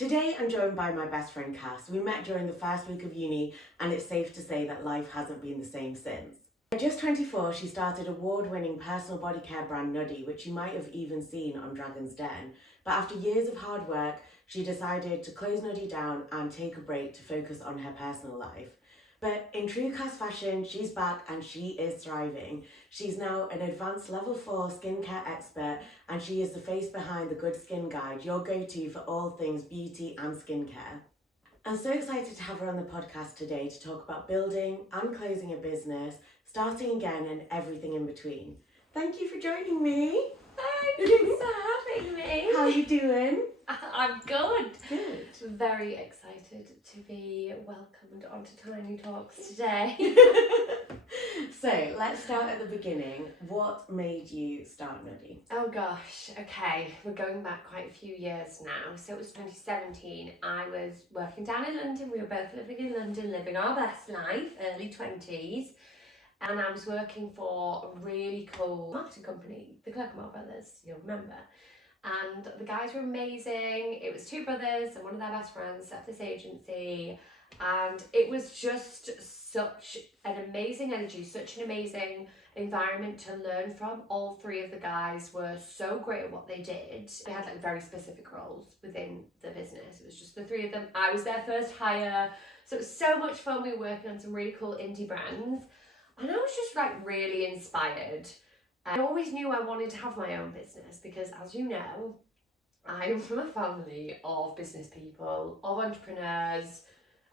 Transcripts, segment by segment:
Today I'm joined by my best friend Cass. We met during the first week of uni and it's safe to say that life hasn't been the same since. At just 24, she started award-winning personal body care brand Nuddy, which you might have even seen on Dragon's Den. But after years of hard work, she decided to close Nuddy down and take a break to focus on her personal life. But in true Cass fashion, she's back and she is thriving. She's now an advanced level 4 skincare expert and she is the face behind the Good Skin Guide, your go-to for all things beauty and skincare. I'm so excited to have her on the podcast today to talk about building and closing a business, starting again and everything in between. Thank you for joining me. Thanks for having me. How are you doing? I'm good. Good. Very excited to be welcomed onto Tiny Talks today. So let's start at the beginning. What made you start Nuddy? Oh gosh, okay, we're going back quite a few years now. So it was 2017. I was working down in London. We were both living in London, living our best life, early 20s. And I was working for a really cool marketing company, the Clerkenwell Brothers, you'll remember. And the guys were amazing. It was two brothers and one of their best friends set up this agency. And it was just such an amazing energy, such an amazing environment to learn from. All three of the guys were so great at what they did. They had like very specific roles within the business. It was just the three of them. I was their first hire. So it was so much fun. We were working on some really cool indie brands. And I was just like really inspired. I always knew I wanted to have my own business because, as you know, I'm from a family of business people, of entrepreneurs.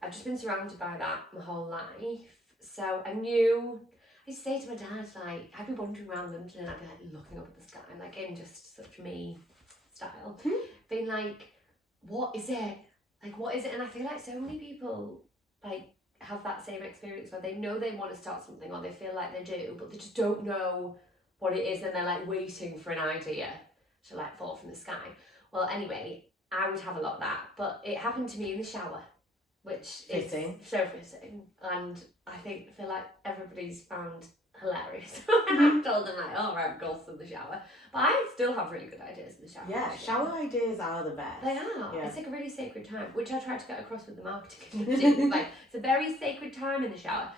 I've just been surrounded by that my whole life. So I knew, I used to say to my dad, like, I'd be wandering around London and I'd be like looking up at the sky, like in just such me style, being like, what is it? Like, what is it? And I feel like so many people, like, have that same experience where they know they want to start something or they feel like they do, but they just don't know what it is and they're like waiting for an idea to like fall from the sky. Well, anyway, I would have a lot of that, but it happened to me in the shower, which Fitting. is so fitting, and I feel like everybody's found hilarious. And I've told them like, oh, right, girls in the shower, but I still have really good ideas in the shower. Yeah, actually. Shower ideas are the best. They are. Yeah. It's like a really sacred time, which I tried to get across with the marketing. Like, it's a very sacred time in the shower.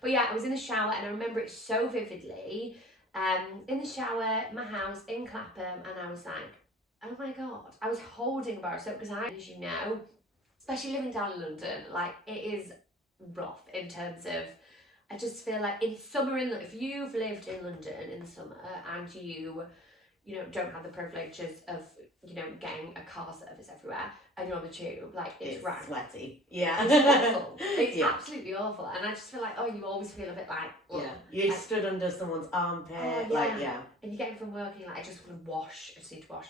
But yeah, I was in the shower and I remember it so vividly. In the shower, my house in Clapham, and I was like, oh my god, I was holding a bar of soap because as you know, especially living down in London, like it is rough in terms of, I just feel like in summer, if you've lived in London in the summer and you don't have the privileges of, getting a car service everywhere and you're on the tube, like it's rank. Sweaty. Yeah. It's awful. It's Yeah. absolutely awful. And I just feel like, you always feel a bit like, Yeah. You stood under someone's armpit. And you're getting from work and you're like, I just want to wash, I just need to wash.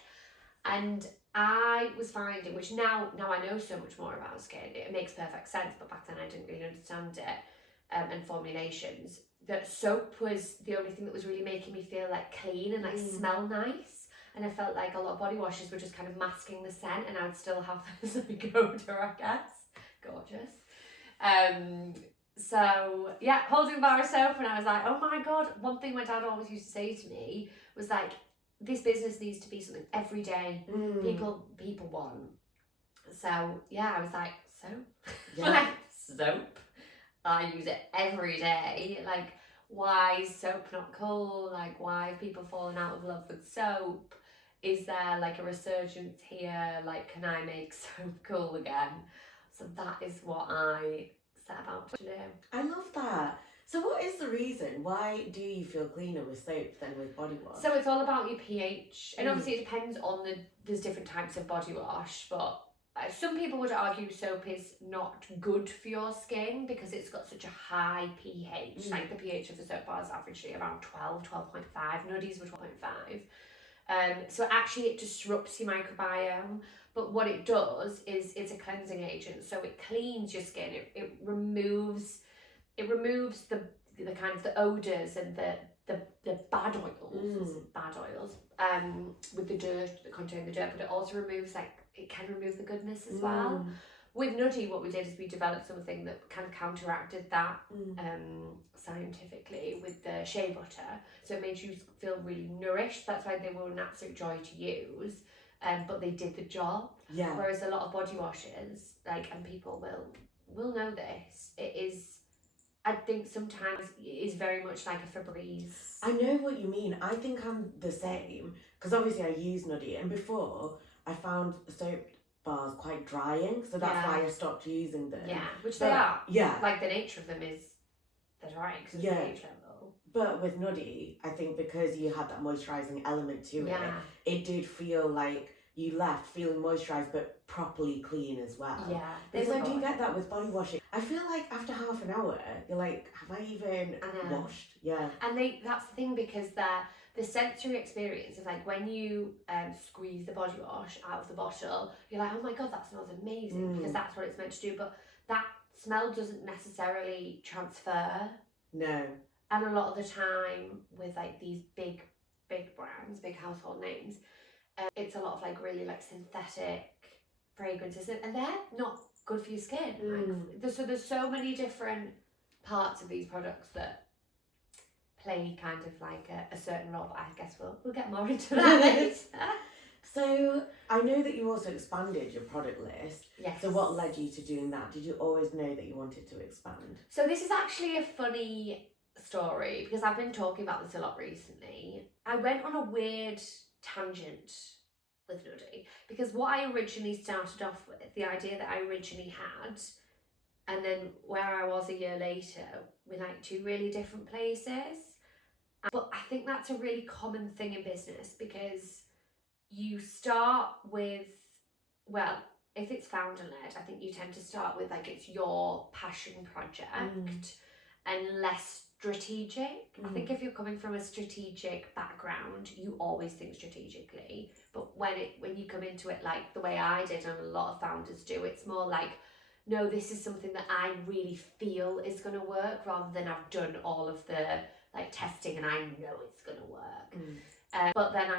And I was finding, which now I know so much more about skin, it makes perfect sense, but back then I didn't really understand it, and formulations, that soap was the only thing that was really making me feel like clean and like smell nice. And I felt like a lot of body washes were just kind of masking the scent, and I'd still have this like odor, I guess. Gorgeous. So yeah, holding a bar of soap, and I was like, oh my god. One thing my dad always used to say to me was like, this business needs to be something every day. People want. So yeah, I was like, soap? Yeah. Like, soap? I use it every day. Like, why is soap not cool? Like, why have people fallen out of love with soap? Is there like a resurgence here? Like, can I make soap cool again? So that is what I set about to do. I love that. So what is the reason? Why do you feel cleaner with soap than with body wash? So it's all about your pH. And obviously it depends on there's different types of body wash, but some people would argue soap is not good for your skin because it's got such a high pH. Like the pH of the soap bar is averagely around 12.5. Nuddies were 12.5. So actually it disrupts your microbiome. But what it does is it's a cleansing agent. So it cleans your skin. It removes the kind of the odours and the bad oils, with the dirt that contain the dirt, but it also removes it can remove the goodness as well. With Nuddy, what we did is we developed something that kind of counteracted that scientifically with the shea butter. So it made you feel really nourished. That's why they were an absolute joy to use. but they did the job. Yeah. Whereas a lot of body washes, like, and people will know this, it is, I think sometimes it is very much like a Febreze. I know what you mean. I think I'm the same, because obviously I use Nuddy, and before I found soap bars quite drying, so that's why I stopped using them. Yeah, which they are. Yeah. Like, the nature of them is they're drying because of the pH level. But with Nuddy, I think because you had that moisturising element to it did feel like you left feeling moisturised but properly clean as well. Yeah. Because I do get that with body washing. I feel like after half an hour, you're like, have I even washed? Yeah. And that's the thing, because the sensory experience of, like, when you squeeze the body wash out of the bottle, you're like, oh my god, that smells amazing, because that's what it's meant to do. But that smell doesn't necessarily transfer. No. And a lot of the time with, like, these big brands, big household names, it's a lot of, like, really, like, synthetic fragrances, and they're not good for your skin. Like, there's so many different parts of these products that play kind of like a certain role, but I guess we'll get more into that later. So I know that you also expanded your product list. Yes. So what led you to doing that? Did you always know that you wanted to expand? So this is actually a funny story, because I've been talking about this a lot recently. I went on a weird tangent with Nuddy, because what I originally started off with, the idea that I originally had, and then where I was a year later, were like two really different places. But I think that's a really common thing in business, because you start with, well, if it's founder led, I think you tend to start with, like, it's your passion project and less strategic. I think if you're coming from a strategic background, you always think strategically. But when you come into it like the way I did, and a lot of founders do, it's more like, no, this is something that I really feel is going to work, rather than I've done all of the, like, testing and I know it's going to work. But then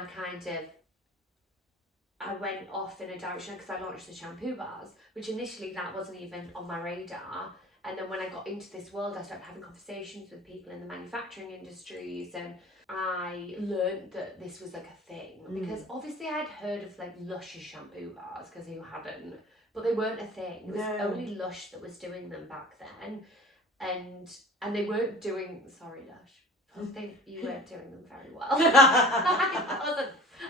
I went off in a direction, because I launched the shampoo bars, which initially that wasn't even on my radar. And then when I got into this world, I started having conversations with people in the manufacturing industries, and I learned that this was, like, a thing. Because obviously I'd heard of, like, Lush's shampoo bars, because who hadn't? But they weren't a thing. It was only Lush that was doing them back then. And they weren't doing, sorry Lush, I think you weren't doing them very well.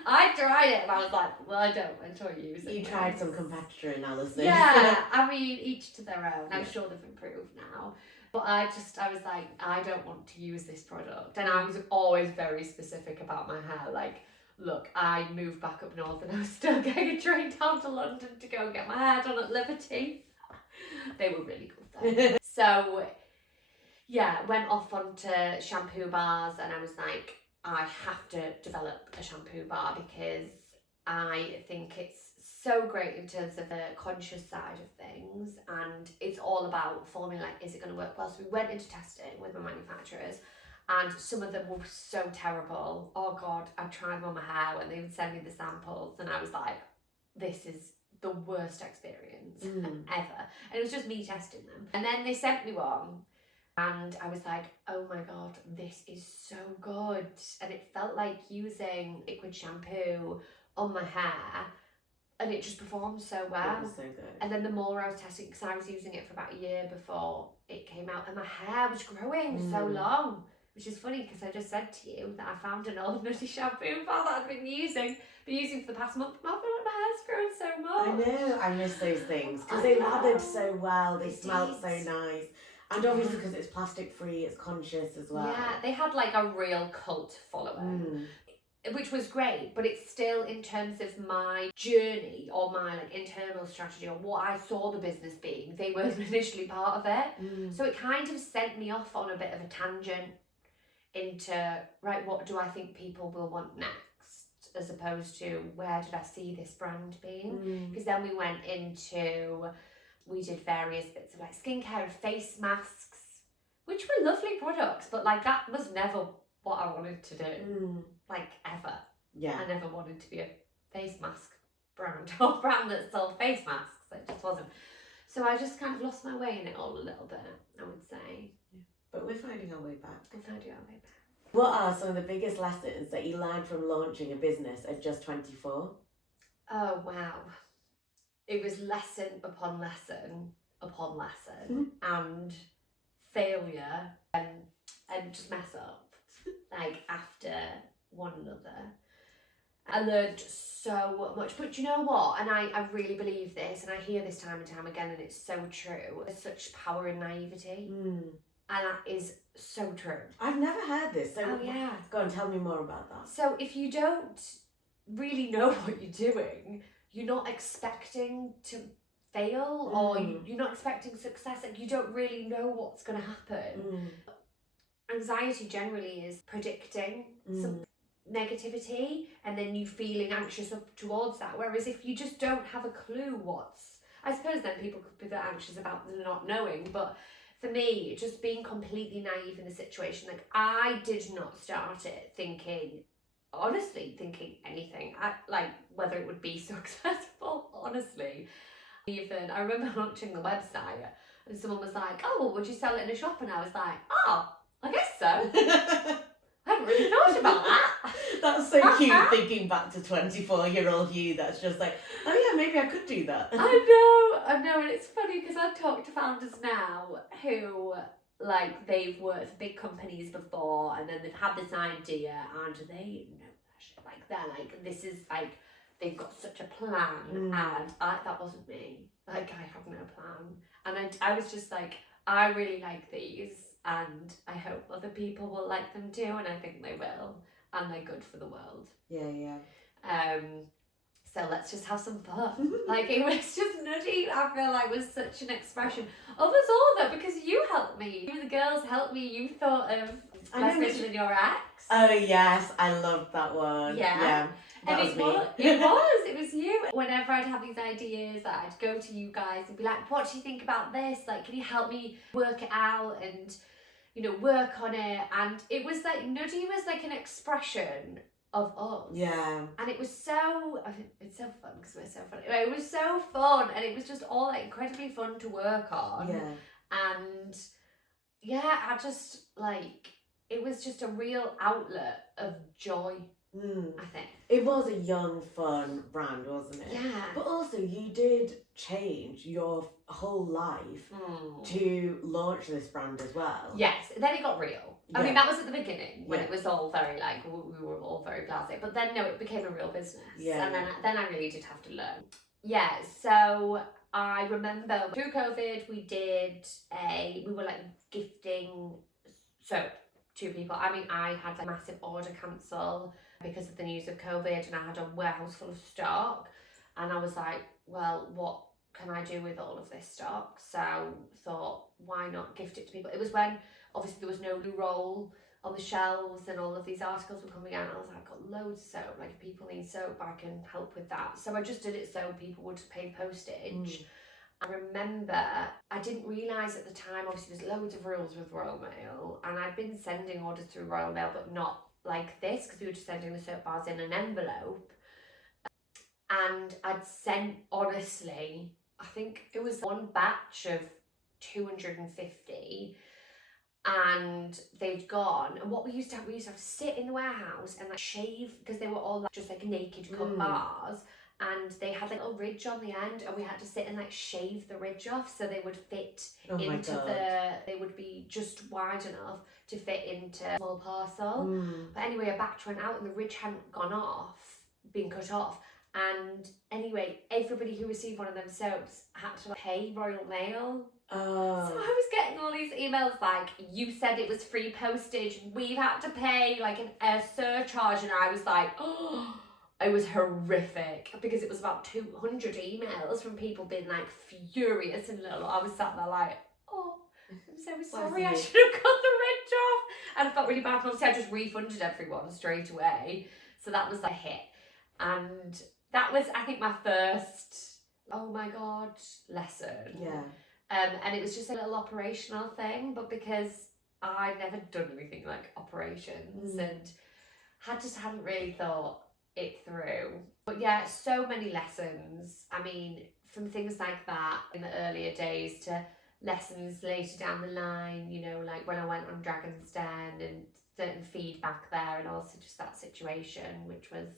I tried it and I was like, well, I don't until you use it. You tried some competitor analysis. Yeah, I mean, each to their own. I'm sure they've improved now. But I was like, I don't want to use this product. And I was always very specific about my hair. Like, look, I moved back up north and I was still getting a train down to London to go get my hair done at Liberty. They were really good though. So, yeah, went off onto shampoo bars, and I was like, I have to develop a shampoo bar, because I think it's so great in terms of the conscious side of things, and it's all about forming, like, is it going to work well? So we went into testing with my manufacturers, and some of them were so terrible. Oh god, I tried them on my hair when they would send me the samples, and I was like, this is the worst experience ever. And it was just me testing them. And then they sent me one, and I was like, oh my god, this is so good. And it felt like using liquid shampoo on my hair, and it just performed so well. It was so good. And then the more I was testing, because I was using it for about a year before it came out, and my hair was growing so long, which is funny, because I just said to you that I found an old Nuddy shampoo bar that I've been using for the past month. I feel like my hair's grown so much. I know, I miss those things, because they lathered so well, they smelled so nice. And obviously, because it's plastic free, it's conscious as well. Yeah, they had, like, a real cult following, which was great. But it's still, in terms of my journey or my, like, internal strategy or what I saw the business being, they weren't initially part of it. So it kind of sent me off on a bit of a tangent into, right, what do I think people will want next, as opposed to where did I see this brand being? Because then we went into, we did various bits of, like, skincare and face masks, which were lovely products, but, like, that was never what I wanted to do, like, ever. Yeah. I never wanted to be a face mask brand or brand that sold face masks. It just wasn't. So I just kind of lost my way in it all a little bit, I would say. Yeah. But we're finding our way back. We're finding our way back. What are some of the biggest lessons that you learned from launching a business at just 24? Oh wow. It was lesson upon lesson upon lesson and failure and just mess up like after one another. I learned so much. But you know what? And I really believe this, and I hear this time and time again, and it's so true. There's such power in naivety. And that is so true. I've never heard this. So Oh yeah. Go on, tell me more about that. So if you don't really know what you're doing, you're not expecting to fail or you're not expecting success. Like you don't really know what's going to happen. Anxiety generally is predicting some negativity and then you feeling anxious up towards that. Whereas if you just don't have a clue I suppose then people could be a bit anxious about the not knowing, but for me, just being completely naive in the situation, like I did not start it honestly thinking anything, like whether it would be successful, honestly. Even, I remember launching the website and someone was like, oh, well, would you sell it in a shop? And I was like, oh, I guess so. I hadn't really thought about that. That's so cute, thinking back to 24-year-old you that's just like, oh yeah, maybe I could do that. I know, and it's funny because I talk to founders now who, like, they've worked for big companies before and then they've had this idea and they know that shit. Like, they're like, this is like, they've got such a plan and that wasn't me. Like, I have no plan. And I was just like, I really like these and I hope other people will like them too, and I think they will, and they're good for the world. Yeah. So let's just have some fun. Like, it was just nuddy, I feel like, was such an expression of us all though, because you helped me. You, the girls helped me. You thought of Less Better Than Your Ex. Oh yes, I loved that one. Yeah. That And was me. it was you. Whenever I'd have these ideas, I'd go to you guys and be like, what do you think about this? Like, can you help me work it out and, you know, work on it? And it was like, nuddy was like an expression of us. Yeah. And it was so, it's so fun because we're so funny. It was so fun and it was just all like incredibly fun to work on. Yeah. And yeah, I just like, it was just a real outlet of joy, I think. It was a young, fun brand, wasn't it? Yeah. But also, you did change your whole life to launch this brand as well. Yes, then it got real. Yeah. I mean, that was at the beginning when it was all very like, we were all very blasé. But then, no, it became a real business. Yeah. And then I really did have to learn. Yeah, so I remember through COVID, we were like gifting soap to people. I mean, I had a massive order cancel because of the news of COVID and I had a warehouse full of stock. And I was like, well, what can I do with all of this stock? So thought, why not gift it to people? It was when obviously there was no blue roll on the shelves and all of these articles were coming out and I was like, I've got loads of soap, like if people need soap I can help with that. So I just did it so people would pay postage. I remember I didn't realise at the time, obviously there's loads of rules with Royal Mail and I'd been sending orders through Royal Mail but not like this because we were just sending the soap bars in an envelope. And I'd sent, honestly, I think it was one batch of 250 and they'd gone. And what we used to have to sit in the warehouse and like shave because they were all like, just like naked cut bars. And they had like a little ridge on the end and we had to sit and like shave the ridge off so they would fit they would be just wide enough to fit into a small parcel. But anyway, a batch went out and the ridge hadn't been cut off. And anyway, everybody who received one of them soaps had to pay Royal Mail. So I was getting all these emails like, you said it was free postage, we've had to pay like a surcharge. And I was like, oh, it was horrific because it was about 200 emails from people being like furious and little. I was sat there like, oh, I'm so sorry, I should have cut the ridge off. And I felt really bad. And obviously I just refunded everyone straight away. So that was a hit. And that was, I think, my first, oh my God, lesson. Yeah. And it was just a little operational thing, but because I'd never done anything like operations and hadn't really thought it through. But yeah, so many lessons. I mean, from things like that in the earlier days to lessons later down the line, you know, like when I went on Dragon's Den and certain feedback there and also just that situation, which was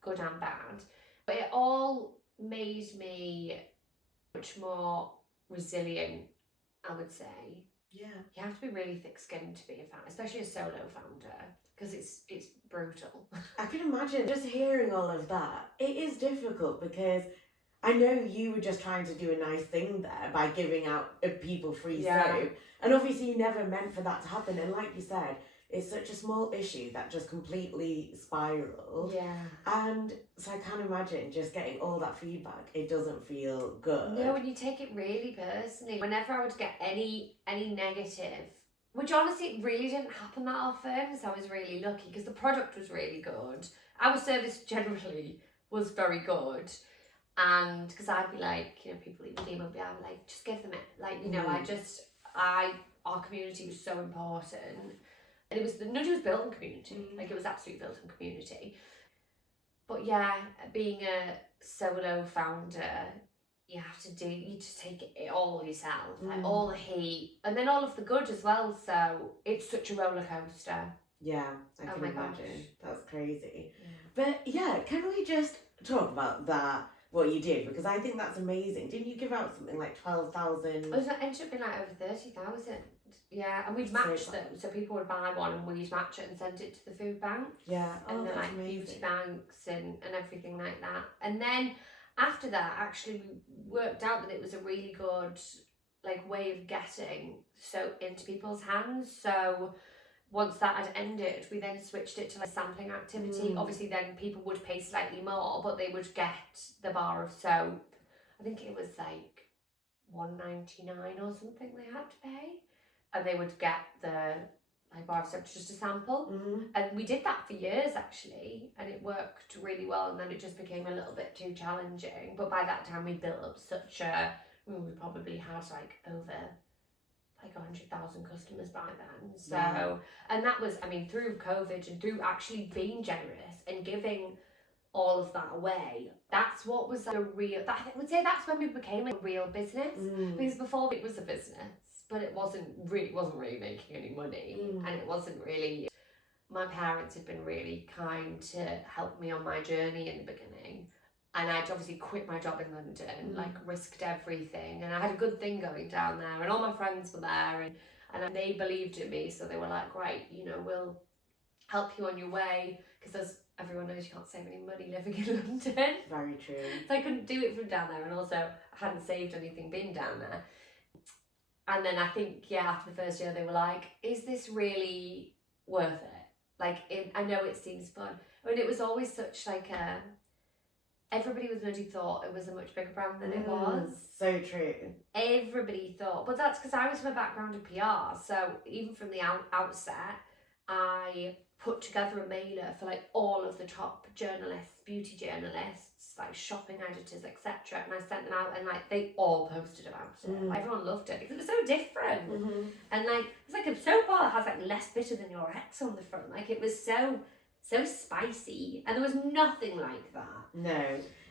good and bad. But it all made me much more resilient, I would say. Yeah. You have to be really thick-skinned to be a founder, especially a solo founder, because it's brutal. I can imagine just hearing all of that. It is difficult because I know you were just trying to do a nice thing there by giving out people free soap. And obviously you never meant for that to happen. And like you said, it's such a small issue that just completely spiraled. Yeah. And so I can't imagine just getting all that feedback. It doesn't feel good. No, and you take it really personally. Whenever I would get any negative, which honestly it really didn't happen that often, so I was really lucky because the product was really good. Our service generally was very good. And because I'd be like, you know, people that would be I'm like, just give them it. Like, you know, our community was so important. And it was, the nuddy was built in community. Like, it was absolutely built in community. But yeah, being a solo founder, you just take it all yourself. Like, all the heat. And then all of the good as well. So it's such a roller coaster. Yeah, I can imagine. Gosh. That's crazy. Yeah. But yeah, can we just talk about that? What you did, because I think that's amazing. Didn't you give out something like 12,000? It ended up being like over 30,000. Yeah, and we'd match them, so people would buy one and we'd match it and send it to the food bank. Yeah, and then like amazing. Beauty banks and everything like that. And then after that, actually, we worked out that it was a really good like way of getting soap into people's hands. So once that had ended, we then switched it to like sampling activity. Obviously then people would pay slightly more, but they would get the bar of soap. I think it was like $1.99 or something they had to pay, and they would get the like bar of soap just a sample. And we did that for years actually, and it worked really well. And then it just became a little bit too challenging, but by that time we built up such a, we probably had like over like 100,000 customers by then. So, and that was, I mean, through COVID and through actually being generous and giving all of that away, that's what was a real, I would say that's when we became a real business. Because before it was a business, but it wasn't really making any money. And it wasn't really, my parents had been really kind to help me on my journey in the beginning. And I'd obviously quit my job in London, like risked everything. And I had a good thing going down there, and all my friends were there, and they believed in me. So they were like, great, you know, we'll help you on your way. Because as everyone knows, you can't save any money living in London. Very true. So I couldn't do it from down there. And also I hadn't saved anything being down there. And then I think, yeah, after the first year, they were like, is this really worth it? Like, I know it seems fun. I mean, it was always such like a, everybody with Nuddy thought it was a much bigger brand than it was. So true. Everybody thought, but that's because I was from a background of PR. So even from the outset, I put together a mailer for like all of the top journalists, beauty journalists, like shopping editors, etc. And I sent them out, and like they all posted about it. Like, everyone loved it because it was so different. And like it's like a soap bar that has like less bitter than your ex on the front. Like it was so spicy, and there was nothing like that. No,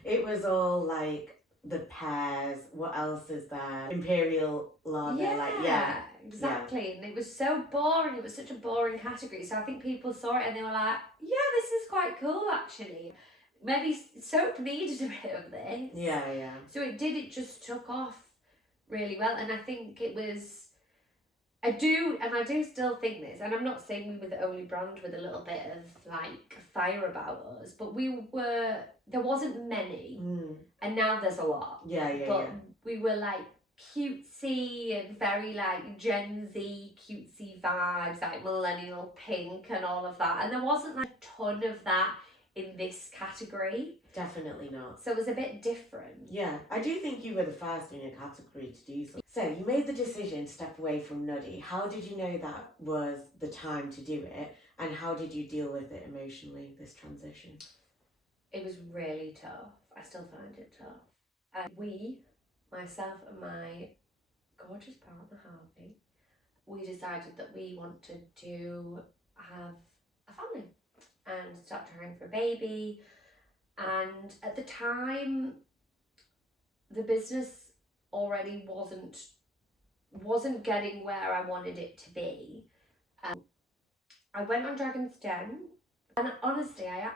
it was all like the pears. What else is there? Imperial lager. Exactly. And it was so boring. It was such a boring category. So I think people saw it and they were like, yeah, this is quite cool actually. Maybe soap needed a bit of this. Yeah. So it just took off really well. And I think it was, I do still think this, and I'm not saying we were the only brand with a little bit of like fire about us, but there wasn't many, and now there's a lot. But we were like cutesy and very like Gen Z cutesy vibes, like millennial pink and all of that, and there wasn't like a ton of that in this category. Definitely not. So it was a bit different. Yeah, I do think you were the first in your category to do so. So you made the decision to step away from Nuddy. How did you know that was the time to do it? And how did you deal with it emotionally, this transition? It was really tough. I still find it tough. And myself and my gorgeous partner Harvey, we decided that we wanted to have a family and start trying for a baby. And at the time, the business already wasn't getting where I wanted it to be. I went on Dragon's Den, and honestly, I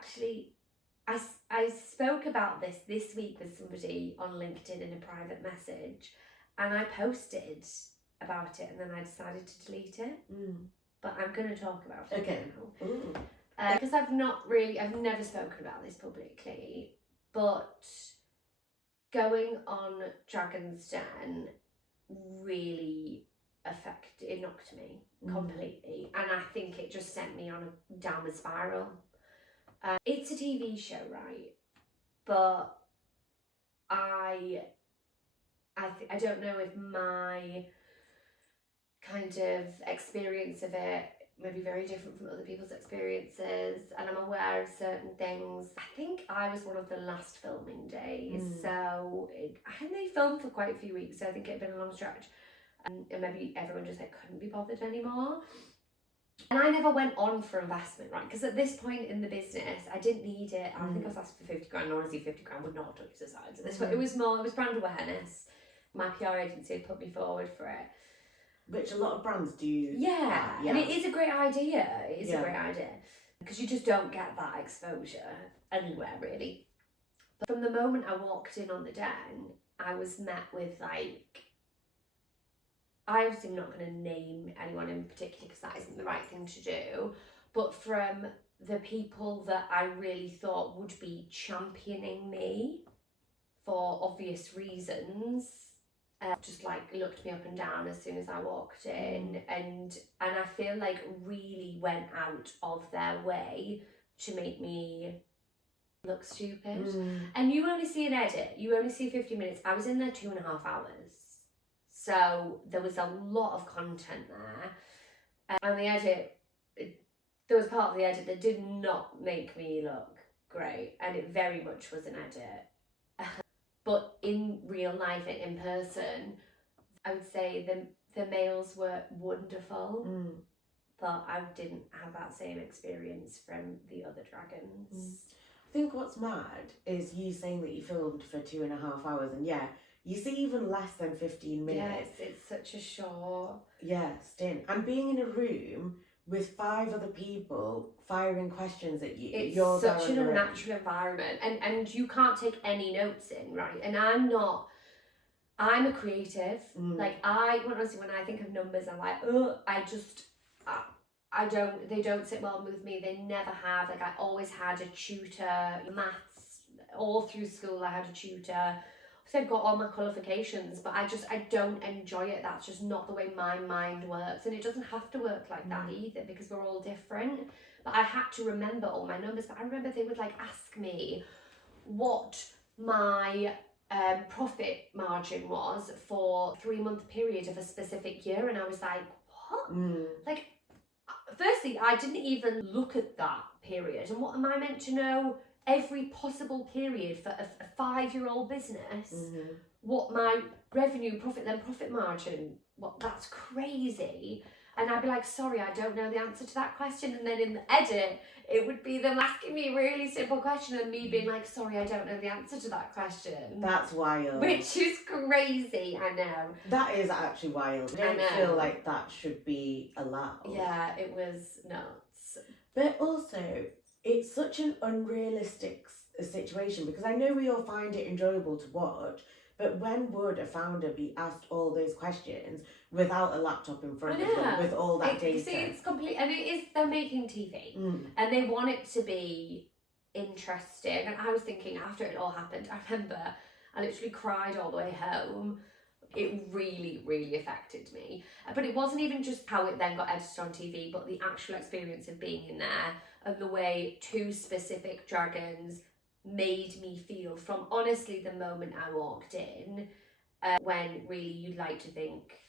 I spoke about this week with somebody on LinkedIn in a private message, and I posted about it, and then I decided to delete it. But I'm going to talk about it now. Because I've never spoken about this publicly, but going on Dragon's Den really knocked me completely, and I think it just sent me on a downward spiral. It's a TV show, right? But I don't know if my kind of experience of it may be very different from other people's experiences, and I'm aware of certain things. I think I was one of the last filming days, so they filmed for quite a few weeks, so I think it had been a long stretch, and maybe everyone just couldn't be bothered anymore. And I never went on for investment, right? Because at this point in the business, I didn't need it. I think I was asked for 50 grand, and honestly 50 grand would not have touched the sides of this. It was brand awareness. My PR agency had put me forward for it. Which a lot of brands do. Yeah. And it is a great idea. It is a great idea. Because you just don't get that exposure anywhere, really. But from the moment I walked in on the den, I was met with I obviously am not going to name anyone in particular because that isn't the right thing to do, but from the people that I really thought would be championing me for obvious reasons, just looked me up and down as soon as I walked in, and I feel really went out of their way to make me look stupid. And you only see an edit, you only see 50 minutes. I was in there 2.5 hours. So there was a lot of content there. And the edit, there was part of the edit that did not make me look great. And it very much was an edit. But in real life and in person, I would say the males were wonderful. But I didn't have that same experience from the other dragons. I think what's mad is you saying that you filmed for 2.5 hours, and you see even less than 15 minutes. Yes, it's such a short stint. And being in a room with 5 other people firing questions at you. It's such an unnatural environment, and you can't take any notes in, right? And I'm a creative. Honestly, when I think of numbers, I'm like, they don't sit well with me. They never have. I always had a tutor, maths, all through school I had a tutor. So I've got all my qualifications, but I don't enjoy it. That's just not the way my mind works. And it doesn't have to work like that either, because we're all different. But I had to remember all my numbers. But I remember they would ask me what my profit margin was for a 3-month period of a specific year. And I was like, what? Firstly, I didn't even look at that period. And what am I meant to know? Every possible period for a 5-year-old business, what my revenue, profit margin, that's crazy. And I'd be like, sorry, I don't know the answer to that question. And then in the edit, it would be them asking me a really simple question and me being like, sorry, I don't know the answer to that question. That's wild. Which is crazy, I know. That is actually wild. I don't feel like that should be allowed. Yeah, it was nuts. But also, it's such an unrealistic situation, because I know we all find it enjoyable to watch, but when would a founder be asked all those questions without a laptop in front of them with all that data? See, it's complete, and it is, they're making TV, and they want it to be interesting. And I was thinking, after it all happened, I remember I literally cried all the way home. It really, really affected me. But it wasn't even just how it then got edited on TV, but the actual experience of being in there, and the way 2 specific dragons made me feel from honestly the moment I walked in, when really you'd like to think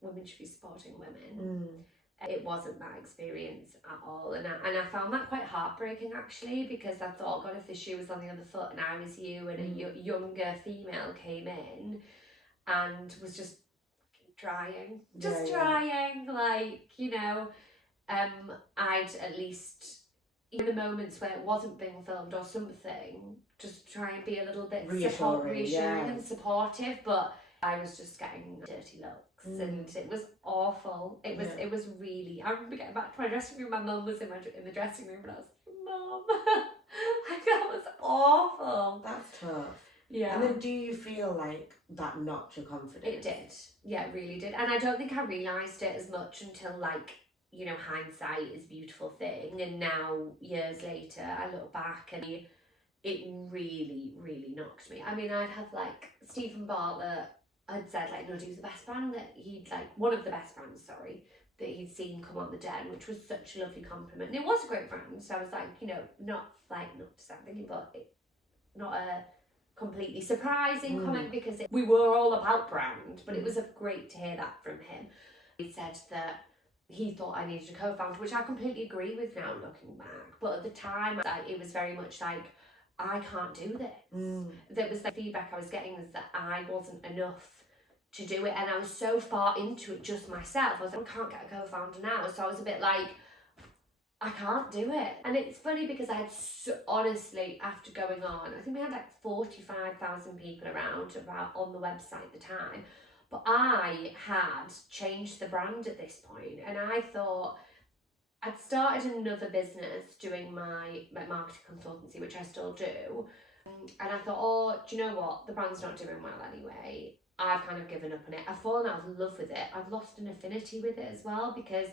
women should be supporting women. It wasn't that experience at all, and I found that quite heartbreaking actually, because I thought, God, if the shoe was on the other foot and I was you and a younger female came in and was just trying, I'd at least, in the moments where it wasn't being filmed or something, just try and be a little bit reassuring and supportive. But I was just getting dirty looks, and it was awful. It was really. I remember getting back to my dressing room. My mum was in the dressing room, and I was like, Mum. Like, that was awful. That's tough. Yeah. And then do you feel like that knocked your confidence? It did. Yeah, it really did. And I don't think I realised it as much until, like, you know, hindsight is a beautiful thing. And now, years later, I look back and it really, really knocked me. I mean, I'd have, like, Stephen Bartlett had said, like, Nuddy was the best brand that he'd, like, one of the best brands, sorry, that he'd seen come on the den, which was such a lovely compliment. And it was a great brand. So I was like, you know, not to start thinking, but not a completely surprising comment, because we were all about brand, but it was great to hear that from him. He said that he thought I needed a co-founder, which I completely agree with now looking back. But at the time, it was very much like, I can't do this. That was the feedback I was getting, was that I wasn't enough to do it, and I was so far into it just myself. I was like, I can't get a co-founder now. So I was a bit like, I can't do it. And it's funny because I had, honestly, after going on, I think we had like 45,000 people around about on the website at the time. But I had changed the brand at this point, and I thought, I'd started another business doing my marketing consultancy, which I still do. And I thought, oh, do you know what? The brand's not doing well anyway. I've kind of given up on it. I've fallen out of love with it. I've lost an affinity with it as well, because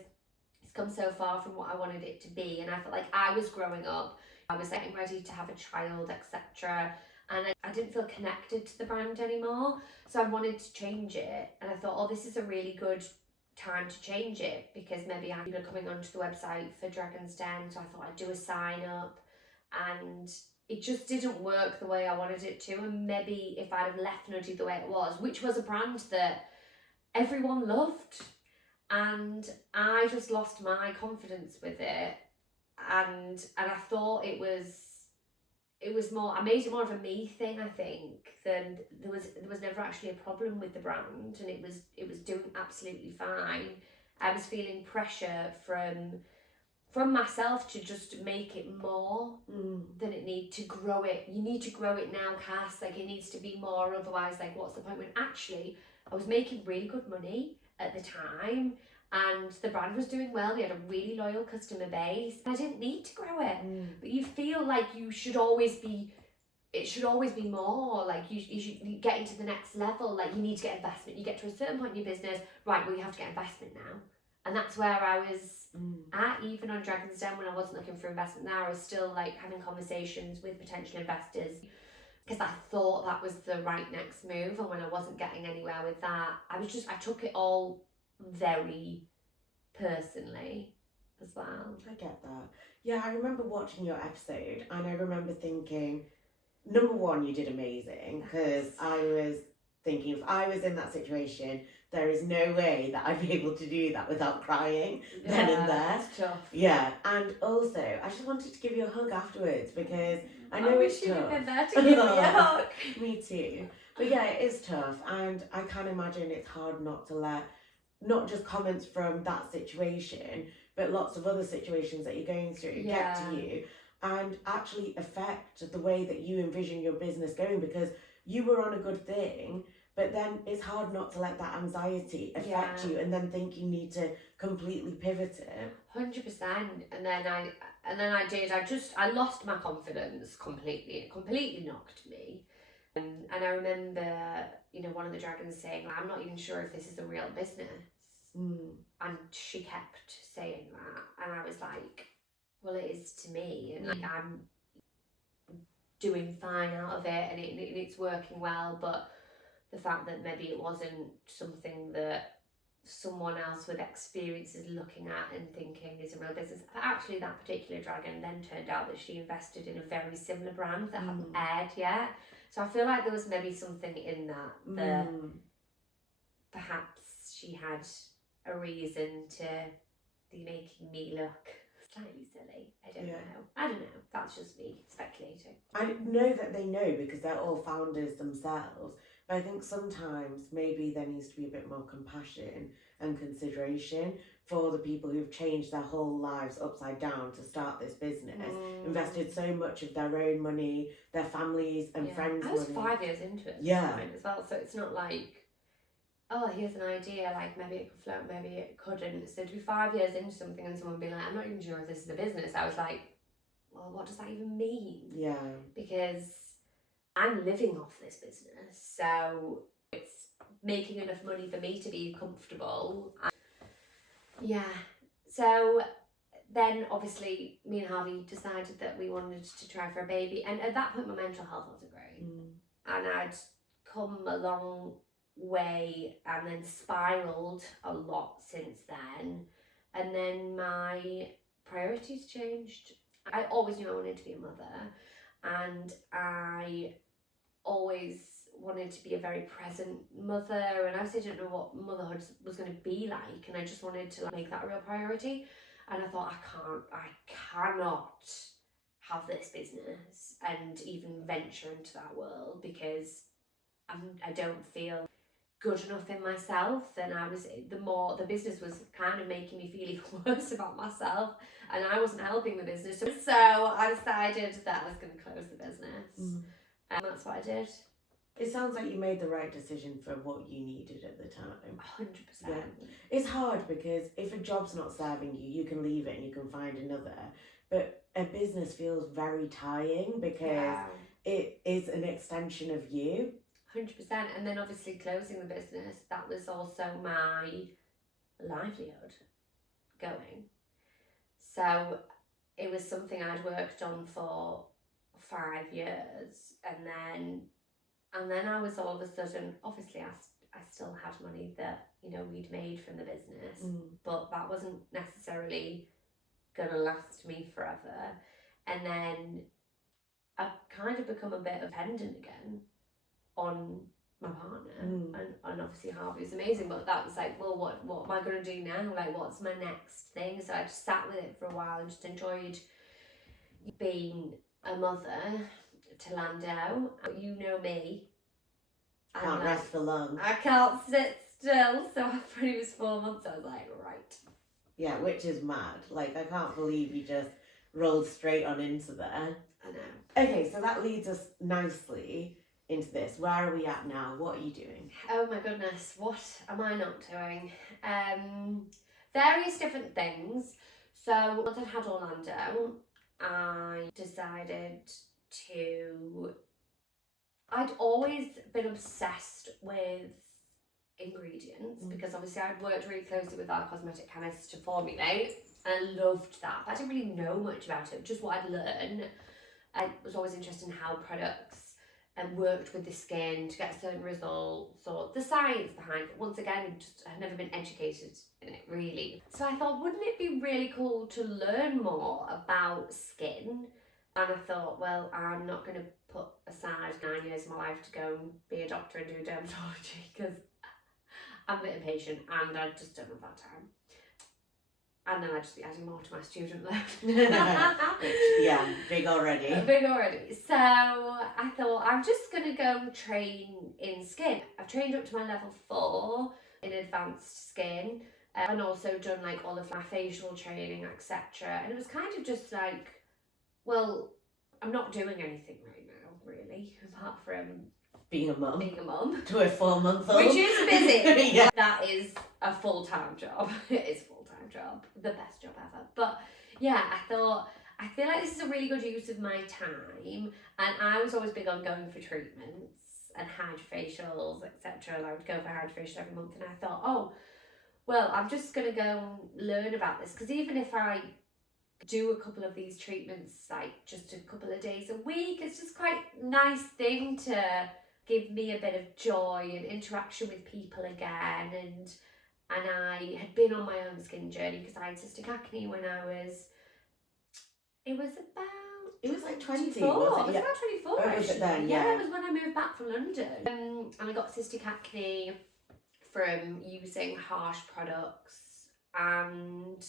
it's come so far from what I wanted it to be. And I felt like I was growing up. I was getting ready to have a child, etc. And I didn't feel connected to the brand anymore. So I wanted to change it. And I thought, oh, this is a really good time to change it, because maybe people are coming onto the website for Dragon's Den. So I thought I'd do a sign up, and it just didn't work the way I wanted it to. And maybe if I'd have left Nuddy the way it was, which was a brand that everyone loved, and I just lost my confidence with it, and I thought it was more, I made it more of a me thing, I think, than there was never actually a problem with the brand, and it was doing absolutely fine. I was feeling pressure from myself to just make it more than it need to grow it. You need to grow it now, Cass. Like, it needs to be more, otherwise, like, what's the point? When actually I was making really good money at the time, and the brand was doing well. We had a really loyal customer base. I didn't need to grow it. But you feel like it should always be more. Like, you should get into the next level. Like, you need to get investment. You get to a certain point in your business, right, well, you have to get investment now. And that's where I was at, even on Dragon's Den, when I wasn't looking for investment there. I was still, like, having conversations with potential investors, because I thought that was the right next move. And when I wasn't getting anywhere with that, I took it all very personally as well. I get that. Yeah, I remember watching your episode, and I remember thinking, number one, you did amazing, because I was thinking, if I was in that situation, there is no way that I'd be able to do that without crying then and there. It's tough. Yeah, and also, I just wanted to give you a hug afterwards, because I know it's wish you'd tough. have been there to give me a hug. Me too. But yeah, it is tough, and I can imagine it's hard not to let not just comments from that situation, but lots of other situations that you're going through get to you and actually affect the way that you envision your business going, because you were on a good thing, but then it's hard not to let that anxiety affect you and then think you need to completely pivot it. 100%. And then I did. I lost my confidence completely. It completely knocked me. And I remember, you know, one of the dragons saying, I'm not even sure if this is a real business. And she kept saying that, and I was like, well, it is to me, and like, I'm doing fine out of it, and it's working well. But the fact that maybe it wasn't something that someone else with experience is looking at and thinking is a real business. But actually, that particular dragon then turned out that she invested in a very similar brand that hadn't aired yet. So I feel like there was maybe something in that perhaps she had a reason to be making me look slightly silly. I don't know. That's just me speculating. I know that they know, because they're all founders themselves. But I think sometimes maybe there needs to be a bit more compassion and consideration for the people who've changed their whole lives upside down to start this business, invested so much of their own money, their families and friends' money. I was 5 years into it as well, so it's not like, oh, here's an idea, like maybe it could float, maybe it couldn't. So to be 5 years into something and someone be like, I'm not even sure if this is a business, I was like, well, what does that even mean? Yeah. Because I'm living off this business, so it's making enough money for me to be comfortable. Yeah. So then obviously me and Harvey decided that we wanted to try for a baby, and at that point my mental health wasn't great. And I'd come a long way and then spiraled a lot since then, and then my priorities changed. I always knew I wanted to be a mother, and I always wanted to be a very present mother, and I also didn't know what motherhood was going to be like, and I just wanted to make that a real priority. And I thought, I cannot have this business and even venture into that world because I don't feel good enough in myself. And the business was kind of making me feel even worse about myself, and I wasn't helping the business. So I decided that I was going to close the business, and that's what I did. It sounds like you made the right decision for what you needed at the time. 100%. Yeah. It's hard because if a job's not serving you, you can leave it and you can find another. But a business feels very tying because it is an extension of you. 100%. And then obviously closing the business, that was also my livelihood going. So it was something I'd worked on for 5 years, and then I was all of a sudden, obviously I still had money that, we'd made from the business, but that wasn't necessarily gonna last me forever. And then I kind of become a bit dependent again on my partner, and obviously Harvey was amazing, but that was like, well, what am I gonna do now? Like, what's my next thing? So I just sat with it for a while and just enjoyed being a mother to Lando. You know me. Can't rest for long. I can't sit still. So after he was 4 months, I was like, right. Yeah, which is mad. Like, I can't believe you just rolled straight on into there. I know. Okay, so that leads us nicely into this. Where are we at now? What are you doing? Oh my goodness, what am I not doing? Various different things. So once I'd had Orlando, I decided I'd always been obsessed with ingredients because obviously I'd worked really closely with our cosmetic chemist to formulate, and I loved that, but I didn't really know much about it, just what I'd learned. I was always interested in how products worked with the skin to get certain results, or the science behind it. Once again, just I'd never been educated in it really. So I thought, wouldn't it be really cool to learn more about skin? And I thought, well, I'm not going to put aside 9 years of my life to go and be a doctor and do dermatology because I'm a bit impatient and I just don't have that time. And then I'd just be adding more to my student loan. Yeah, big already. Big already. So I thought, I'm just going to go train in skin. I've trained up to my level 4 in advanced skin, and also done like all of my facial training, etc. And it was kind of just like, well, I'm not doing anything right now, really, apart from being a mum. To a 4-month-old. Which is busy. Yeah. That is a full-time job. It is a full-time job. The best job ever. But yeah, I thought, I feel like this is a really good use of my time. And I was always big on going for treatments and hydrofacials, etc. And I would go for hydrofacial every month. And I thought, oh, well, I'm just going to go and learn about this. Because even if I do a couple of these treatments, like just a couple of days a week, it's just quite a nice thing to give me a bit of joy and interaction with people again. And I had been on my own skin journey because I had cystic acne when I was, it was like 20, wasn't it? It was about 24 Oh, was it then? Yeah, it was when I moved back from London. And I got cystic acne from using harsh products, and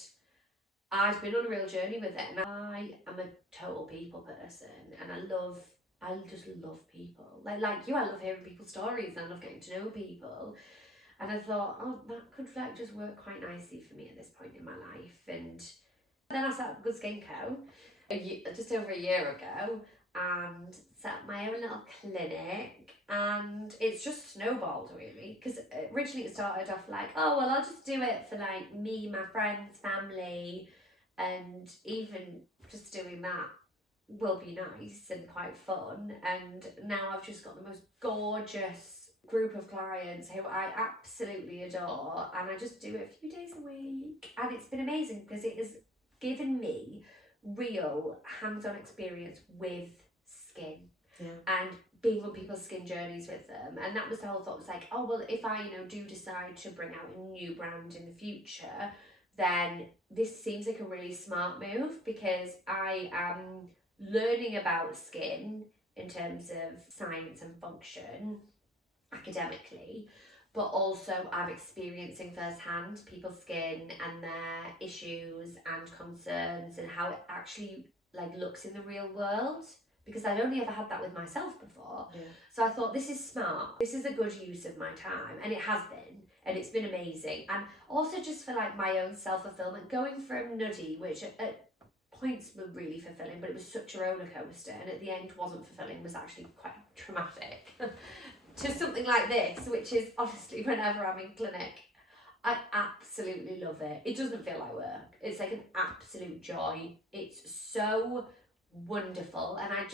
I've been on a real journey with it, and I am a total people person, and I just love people. Like you, I love hearing people's stories, and I love getting to know people. And I thought, oh, that could like just work quite nicely for me at this point in my life. And then I set up Good Skin Co. just over a year ago, and set up my own little clinic, and it's just snowballed really, because originally it started off like, oh well, I'll just do it for like me, my friends, family, and even just doing that will be nice and quite fun. And now I've just got the most gorgeous group of clients who I absolutely adore, and I just do it a few days a week, and it's been amazing because it has given me real hands-on experience with skin. Yeah. And being on people's skin journeys with them. And that was the whole thought, was like, oh well, if I do decide to bring out a new brand in the future, then this seems like a really smart move, because I am learning about skin in terms of science and function academically, but also I'm experiencing firsthand people's skin and their issues and concerns and how it actually looks in the real world, because I'd only ever had that with myself before. Yeah. So I thought, this is smart, this is a good use of my time, and it has been, and it's been amazing. And also just for my own self-fulfillment, going from nuddy, which at points were really fulfilling, but it was such a roller coaster, and at the end wasn't fulfilling, was actually quite traumatic, to something like this, which is honestly, whenever I'm in clinic, I absolutely love it. It doesn't feel like work. It's like an absolute joy. It's so wonderful. And I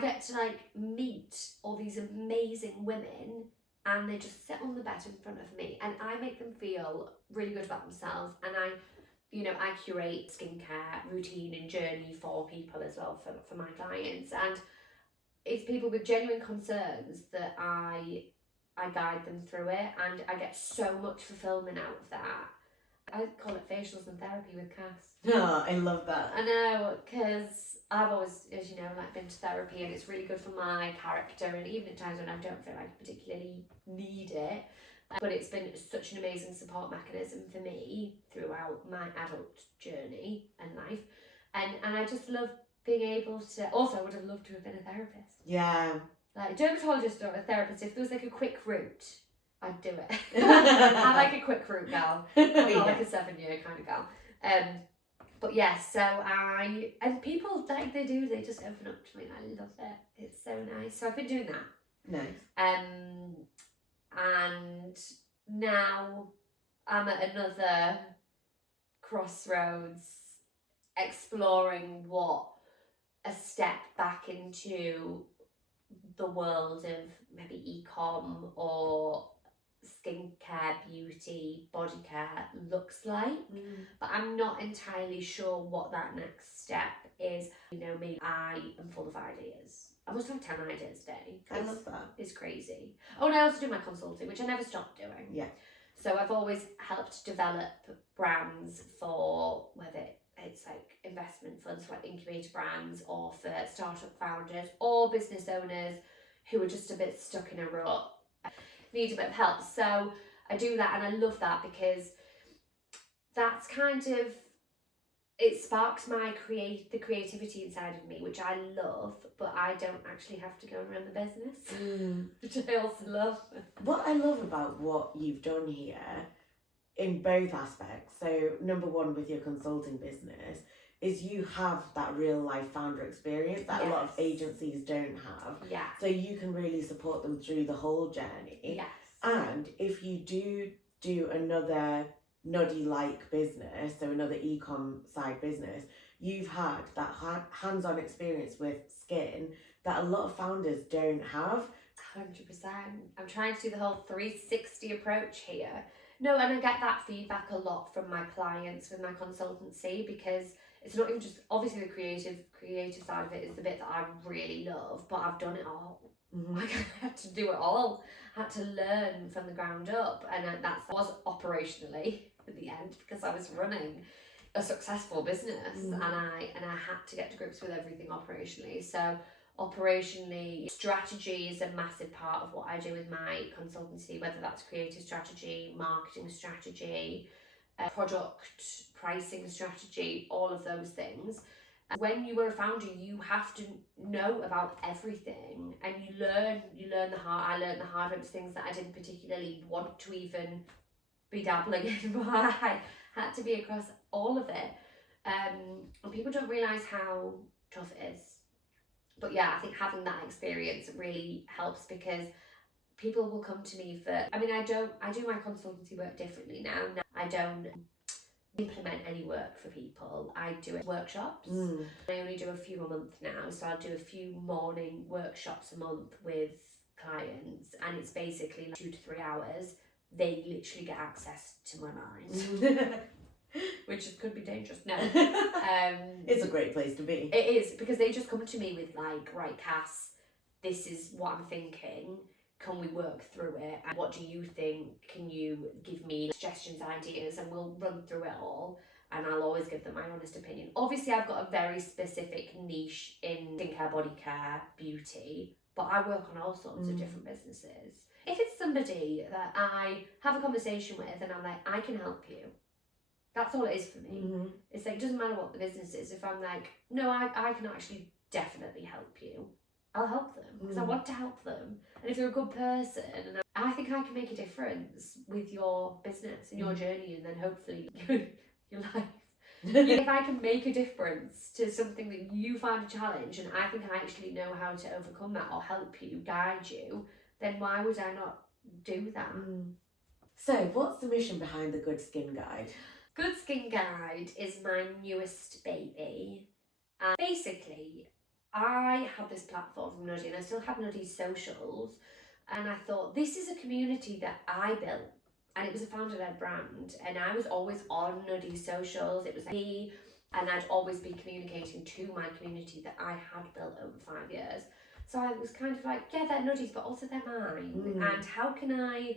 get to meet all these amazing women, and they just sit on the bed in front of me, and I make them feel really good about themselves. And I curate skincare routine and journey for people as well, for my clients. And it's people with genuine concerns that I guide them through it, and I get so much fulfillment out of that. I call it facials and therapy with Cass. Oh, I love that. I know, because I've always, as you know, been to therapy, and it's really good for my character, and even at times when I don't feel like I particularly need it. But it's been such an amazing support mechanism for me throughout my adult journey and life. And I just love being able to, also I would have loved to have been a therapist. Yeah. A dermatologist or a therapist, if there was a quick route, I'd do it. I'm a quick route gal. I'm not a 7-year kind of gal. But yeah, so and people they just open up to me, and I love it. It's so nice. So I've been doing that. Nice. And now I'm at another crossroads, exploring what a step back into the world of maybe e-com or skincare, beauty, body care looks like. But I'm not entirely sure what that next step is. Me, I am full of ideas. I must have 10 ideas a day. I love that. It's crazy. Oh, and I also do my consulting, which I never stopped doing. Yeah. So I've always helped develop brands for whether it's investment funds, incubator brands, or for startup founders or business owners who are just a bit stuck in a rut, need a bit of help. So I do that, and I love that, because that's it sparks the creativity inside of me, which I love, but I don't actually have to go and run the business, which I also love. What I love about what you've done here, in both aspects, so number one with your consulting business, is you have that real life founder experience that a lot of agencies don't have. Yeah. So you can really support them through the whole journey. Yes. And if you do another nuddy-like business, so another e-com side business, you've had that hands-on experience with skin that a lot of founders don't have. 100%. I'm trying to do the whole 360 approach here. No, and I get that feedback a lot from my clients with my consultancy, because it's not even just, obviously the creative side of it is the bit that I really love, but I've done it all. I had to do it all. I had to learn from the ground up, and that was operationally at the end, because I was running a successful business, and I had to get to grips with everything operationally. So operationally, strategy is a massive part of what I do with my consultancy, whether that's creative strategy, marketing strategy, product pricing strategy, all of those things. When you were a founder, you have to know about everything, and you learn I learned the hard way, things that I didn't particularly want to even be dabbling in, but I had to be across all of it. And people don't realise how tough it is. But yeah, I think having that experience really helps, because people will come to me for, I do my consultancy work differently now. I don't implement any work for people, I do it workshops. I only do a few a month now, so I'll do a few morning workshops a month with clients, and it's basically like 2 to 3 hours. They literally get access to my mind. Which could be dangerous. No. It's a great place to be. It is, because they just come to me with like, right, Cass, this is what I'm thinking. Can we work through it? And what do you think? Can you give me suggestions, ideas? And we'll run through it all. And I'll always give them my honest opinion. Obviously, I've got a very specific niche in skincare, body care, beauty, but I work on all sorts of different businesses. If it's somebody that I have a conversation with and I'm like, I can help you, that's all it is for me. It's like, it doesn't matter what the business is. If I'm like, no, I can actually definitely help you, I'll help them because I want to help them. And if you're a good person, and I think I can make a difference with your business and your journey, and then hopefully your life. If I can make a difference to something that you find a challenge, and I think I actually know how to overcome that or help you, guide you, then why would I not do that? So, what's the mission behind the Good Skin Guide? Good Skin Guide is my newest baby. And basically, I had this platform from Nuddy, and I still have Nuddy's socials, and I thought, this is a community that I built, and it was a founder-led brand, and I was always on Nuddy's socials. It was me, and I'd always be communicating to my community that I had built over 5 years. So I was kind of like, yeah, they're Nuddy's, but also they're mine. And how can I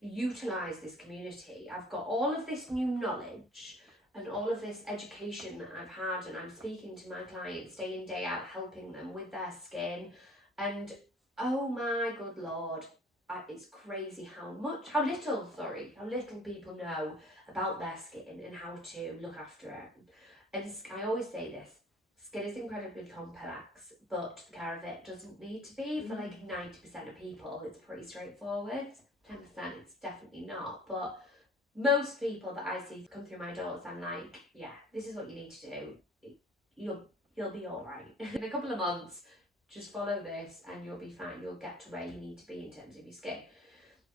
utilise this community? I've got all of this new knowledge and all of this education that I've had, and I'm speaking to my clients day in, day out, helping them with their skin. And oh my good Lord, it's crazy how little people know about their skin and how to look after it. And I always say this, skin is incredibly complex, but the care of it doesn't need to be. For like 90% of people, it's pretty straightforward. 10% it's definitely not, but most people that I see come through my doors, I'm like, yeah, this is what you need to do. You'll be all right. In a couple of months, just follow this and you'll be fine. You'll get to where you need to be in terms of your skin.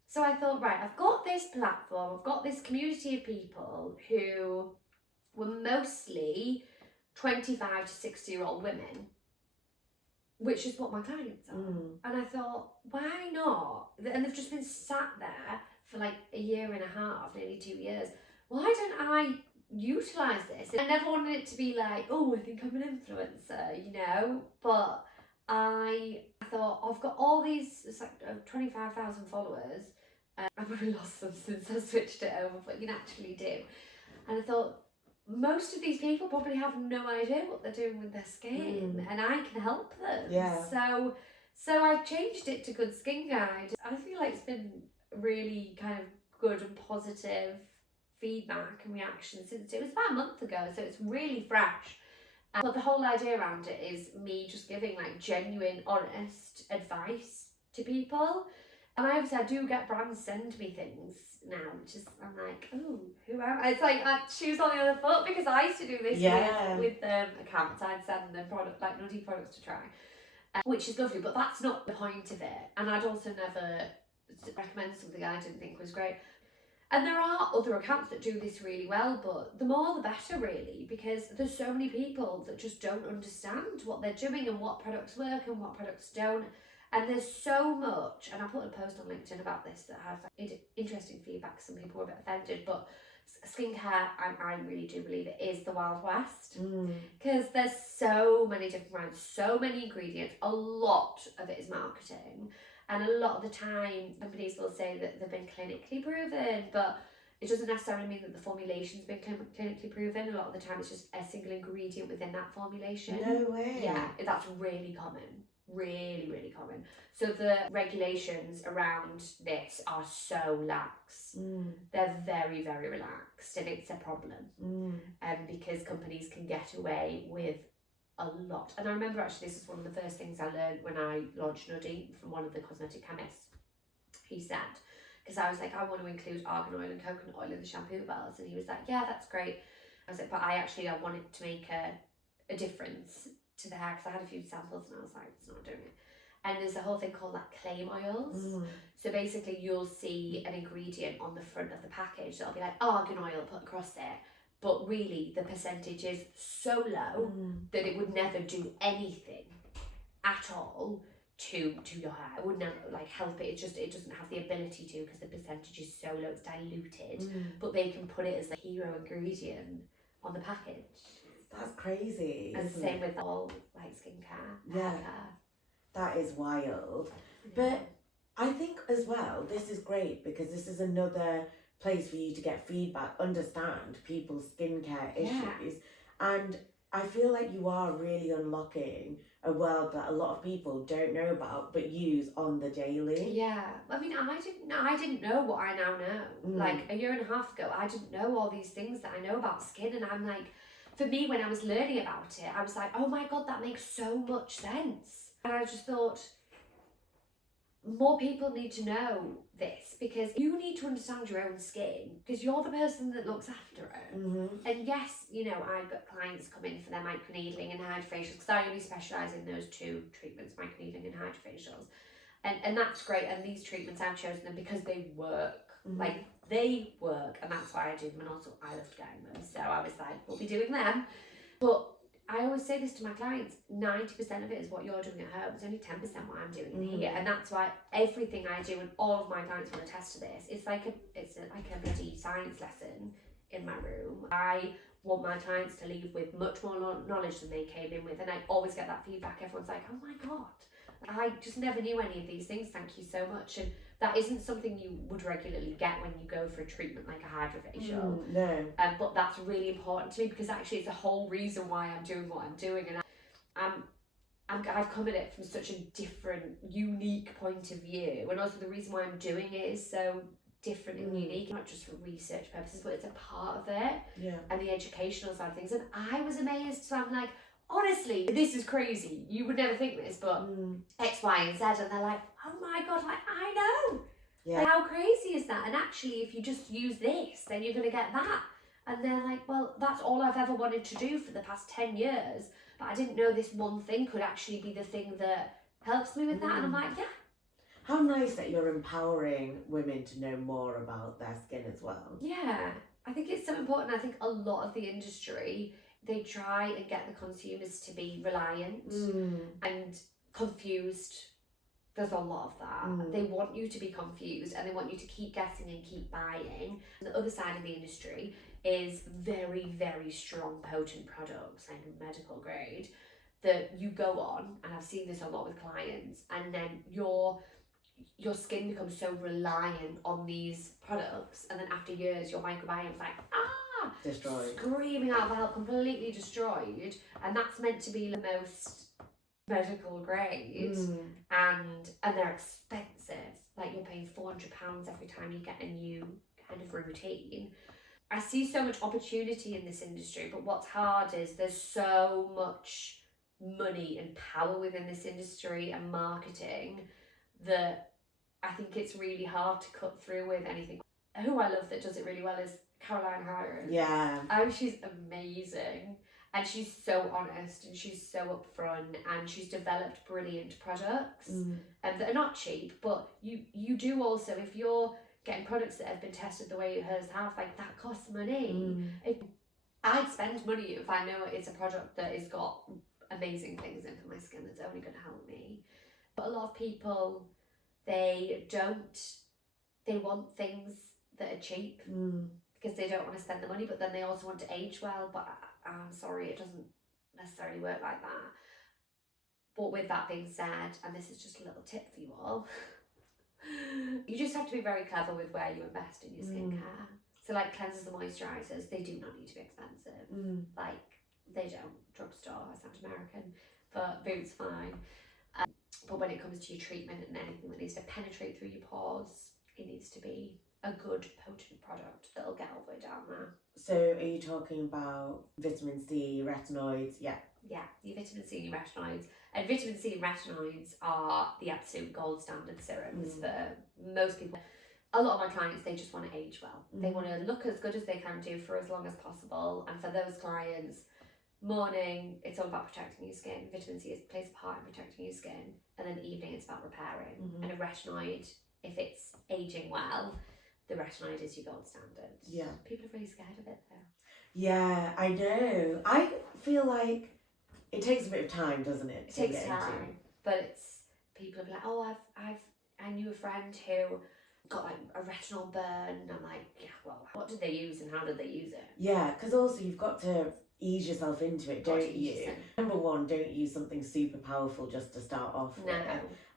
So I thought, right, I've got this platform, I've got this community of people who were mostly 25 to 60-year-old women, which is what my clients are. And I thought, why not? And they've just been sat there for like a year and a half, nearly 2 years. Why don't I utilise this? And I never wanted it to be like, oh, I think I'm an influencer, you know? But I thought, I've got all these, it's like 25,000 followers. I've probably lost them since I switched it over, but you naturally do. And I thought, most of these people probably have no idea what they're doing with their skin, and I can help them. Yeah. So I changed it to Good Skin Guide. I feel like it's been really kind of good and positive feedback and reaction since it was about a month ago, so it's really fresh. But the whole idea around it is me just giving like genuine, honest advice to people. And I do get brands send me things now, which is, I'm like, oh, who am I? It's like shoes on the other foot, because I used to do this with accounts. I'd send them like Nuddy products to try, which is lovely, but that's not the point of it. And I'd also never recommend something I didn't think was great. And there are other accounts that do this really well, but the more the better, really, because there's so many people that just don't understand what they're doing and what products work and what products don't. And there's so much, and I put a post on LinkedIn about this that has interesting feedback. Some people were a bit offended, but skincare, I really do believe it is the Wild West. Because there's so many different brands, so many ingredients, a lot of it is marketing. And a lot of the time, companies will say that they've been clinically proven, but it doesn't necessarily mean that the formulation's been clinically proven. A lot of the time, it's just a single ingredient within that formulation. No way. Yeah, that's really common. Really, really common. So the regulations around this are so lax. They're very, very relaxed, and it's a problem. Because companies can get away with a lot. And I remember actually this is one of the first things I learned when I launched Nuddy from one of the cosmetic chemists. He said, because I was like, I want to include argan oil and coconut oil in the shampoo bars, and he was like, yeah, that's great. I was like, but I wanted to make a difference to the hair, because I had a few samples and I was like, it's not doing it. And there's a whole thing called like claim oils. So basically you'll see an ingredient on the front of the package that'll be like argan oil put across it, but really the percentage is so low that it would never do anything at all to your hair. It would never like help it. It's just, it doesn't have the ability to, because the percentage is so low, it's diluted. But they can put it as the hero ingredient on the package. That's crazy. And same with all like skincare, hair care. That is wild. But I think as well, this is great because this is another place for you to get feedback, understand people's skincare issues. And I feel like you are really unlocking a world that a lot of people don't know about but use on the daily. Yeah, I mean, I didn't know what I now know. Like a year and a half ago, I didn't know all these things that I know about skin, and I'm like, for me, when I was learning about it, I was like, oh my God, that makes so much sense. And I just thought, more people need to know this, because you need to understand your own skin, because you're the person that looks after it. And yes, you know, I've got clients come in for their microneedling and hydrofacials, because I only specialise in those two treatments, microneedling and hydrofacials. And that's great, and these treatments, I've chosen them because they work. Like, they work, and that's why I do them, and also I loved getting them, so I was like, we'll be doing them. But I always say this to my clients, 90% of it is what you're doing at home. It's only 10% what I'm doing here. And that's why everything I do, and all of my clients will attest to this, it's like a bloody science lesson in my room. I want my clients to leave with much more knowledge than they came in with. And I always get that feedback. Everyone's like, oh my God, I just never knew any of these things. Thank you so much. And that isn't something you would regularly get when you go for a treatment like a hydrofacial. No. But that's really important to me, because actually it's the whole reason why I'm doing what I'm doing. And I've come at it from such a different, unique point of view. And also the reason why I'm doing it is so different and unique, not just for research purposes, but it's a part of it. Yeah. And the educational side of things. And I was amazed. So I'm like, honestly, this is crazy. You would never think this, but X, Y, and Z. And they're like, oh my God, like, I know. Yeah. Like, how crazy is that? And actually, if you just use this, then you're going to get that. And they're like, well, that's all I've ever wanted to do for the past 10 years. But I didn't know this one thing could actually be the thing that helps me with that. And I'm like, yeah. How nice that you're empowering women to know more about their skin as well. Yeah, I think it's so important. I think a lot of the industry, they try and get the consumers to be reliant and confused. There's a lot of that. They want you to be confused, and they want you to keep guessing and keep buying. And the other side of the industry is very, very strong, potent products, like medical grade, that you go on, and I've seen this a lot with clients, and then your skin becomes so reliant on these products, and then after years your microbiome's like, destroyed, screaming out for help, completely destroyed. And that's meant to be the most medical grade, and they're expensive. Like, you're paying £400 every time you get a new kind of routine. I see so much opportunity in this industry, but what's hard is there's so much money and power within this industry and marketing that I think it's really hard to cut through with anything. Who I love that does it really well is Caroline Hiron. Yeah. She's amazing, and she's so honest, and she's so upfront, and she's developed brilliant products and that are not cheap, but you do also, if you're getting products that have been tested the way hers have, like, that costs money. I'd spend money if I know it's a product that has got amazing things in for my skin that's only going to help me. But a lot of people, they want things that are cheap because they don't want to spend the money, but then they also want to age well. But I'm sorry, it doesn't necessarily work like that. But with that being said, and this is just a little tip for you all, you just have to be very clever with where you invest in your skincare. So like cleansers and moisturisers, they do not need to be expensive. Like, they don't. Drugstore, I sound American, but Boots fine. But when it comes to your treatment and anything that needs to penetrate through your pores, it needs to be a good, potent product that'll get all the way down there. So are you talking about vitamin C, retinoids? Yeah, your vitamin C and your retinoids. And vitamin C and retinoids are the absolute gold standard serums for most people. A lot of my clients, they just want to age well. They want to look as good as they can do for as long as possible. And for those clients, morning, it's all about protecting your skin. Vitamin C plays a part in protecting your skin. And then evening, it's about repairing. And a retinoid, if it's aging well, the retinoid is your gold standard. Yeah. People are really scared of it though. Yeah, I know. I feel like it takes a bit of time, doesn't it? It takes time, but it's people are like, oh, I knew a friend who got like a retinol burn. And I'm like, yeah, well, what did they use and how did they use it? Yeah, because also you've got to ease yourself into it, Got to don't ease you? yourself. Number one, don't use something super powerful just to start off No. with.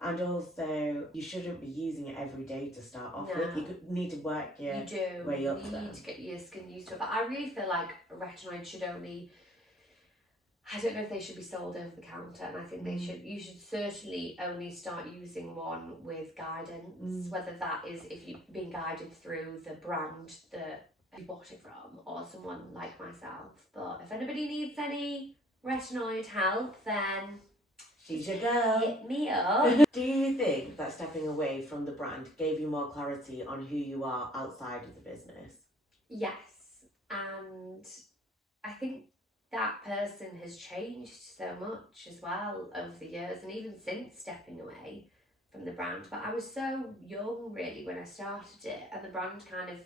And also, you shouldn't be using it every day to start off with. You need to work your You do. way up You then. need to get your skin used to it. But I really feel like retinoids should only, I don't know if they should be sold over the counter, and I think they should. You should certainly only start using one with guidance, whether that is if you've been guided through the brand that you bought it from, or someone like myself. But if anybody needs any retinoid help, then she's your girl. Hit me up. Do you think that stepping away from the brand gave you more clarity on who you are outside of the business? Yes, and I think that person has changed so much as well over the years, and even since stepping away from the brand. But I was so young really when I started it, and the brand kind of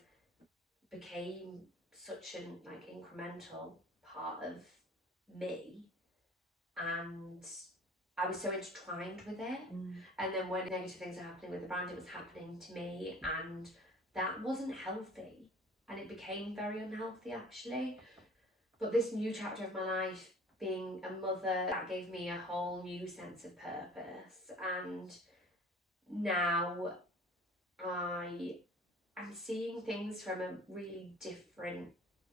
became such an like incremental part of me, and I was so intertwined with it. And then when negative things are happening with the brand, it was happening to me, and that wasn't healthy, and it became very unhealthy actually. But this new chapter of my life, being a mother, that gave me a whole new sense of purpose. And now I am seeing things from a really different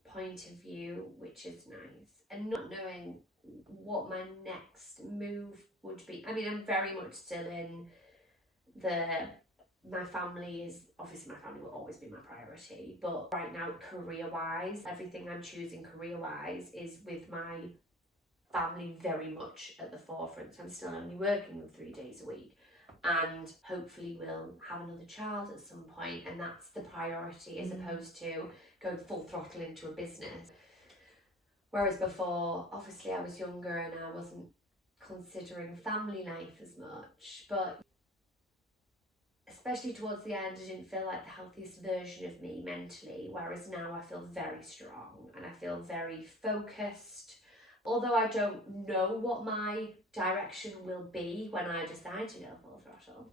point of view, which is nice. And not knowing what my next move would be. I mean, I'm very much still in my family is, obviously my family will always be my priority, but right now career-wise, everything I'm choosing career-wise is with my family very much at the forefront. So I'm still only working 3 days a week, and hopefully we'll have another child at some point, and that's the priority as opposed to going full throttle into a business. Whereas before, obviously I was younger and I wasn't considering family life as much, but especially towards the end, I didn't feel like the healthiest version of me mentally, whereas now I feel very strong and I feel very focused. Although I don't know what my direction will be when I decide to go full throttle.